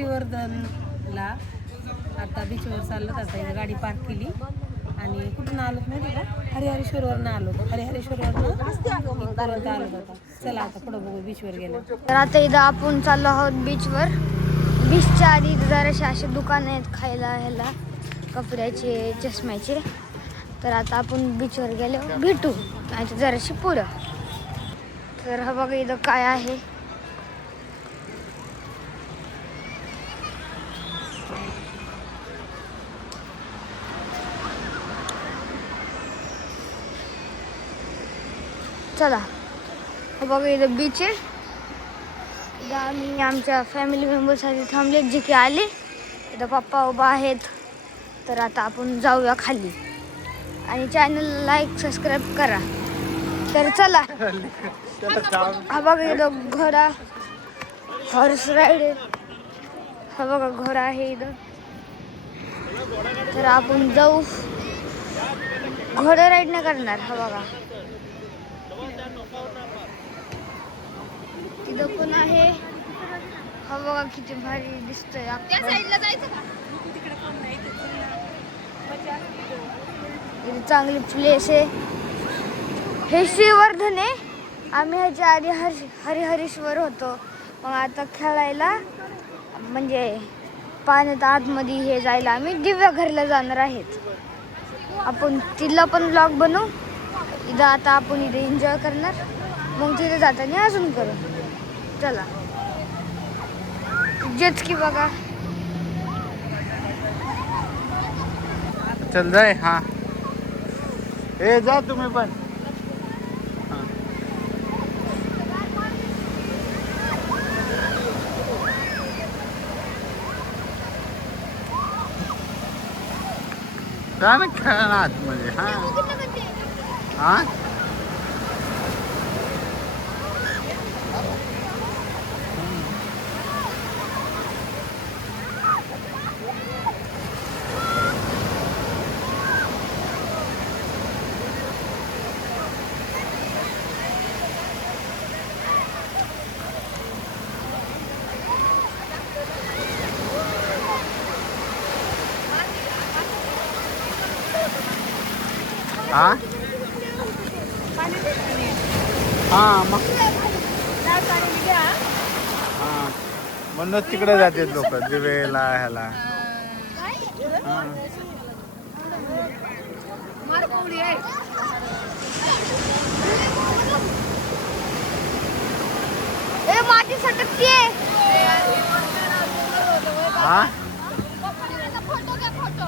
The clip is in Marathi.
श्रीवर्धनला आता बीचवर चाललो. आता इथं गाडी पार्क केली आणि कुठून आलो माहिती का, हरिहरेश्वरवरनं आलो. हरिहरेश्वरवरनं इथपर्यंत आलो होता. चला आता पुढं बघू बीचवर गेलो. तर आता इथं आपण चाललो आहोत बीचवर. बीचच्या आधी जराशे असे दुकान आहेत खायला ह्याला, कपड्याचे, चष्म्याचे. तर आता आपण बीचवर गेलो भेटू आणि जराशी पुढं. तर हा बघा इथं काय आहे. चला हा बघा इथं बीच आहे. इथं आम्ही आमच्या फॅमिली मेंबरसाठी थांबले, जे की आले. इथं पप्पा उभा आहेत. तर आता आपण जाऊया खाली आणि चॅनल लाईक सबस्क्राईब करा. तर चला. हा बघा इथं घोडा, हॉर्स राईड आहे. हा बघा घोडा आहे इथं. तर आपण जाऊ. घोडा राईड नाही करणार. हा बघा तिथं पण आहे. हा बघा किती भारी दिसतंय. त्या साईडला जायचं का? इथे चांगली प्लेस आहे. हे श्रीवर्धन आहे. आम्ही ह्याच्या आधी हरिहरेश्वर होतो. मग आता खेळायला म्हणजे पाण्यात आतमध्ये हे जायला आम्ही दिव्याघरला जाणार आहेत. आपण तिथला पण ब्लॉग बनवू. इथं आता आपण इथे एन्जॉय करणार, मग तिथे जाताना अजून करू. चला जेच की बघा. चल जाय. हा ए जा तुम्ही पण. ना खेळा आतमध्ये. हा हा हा हा मग हा म्हणूनच तिकडे जाते लोक दिवेला ह्याला. ए माती सटकते. हा फोटो घ्या फोटो.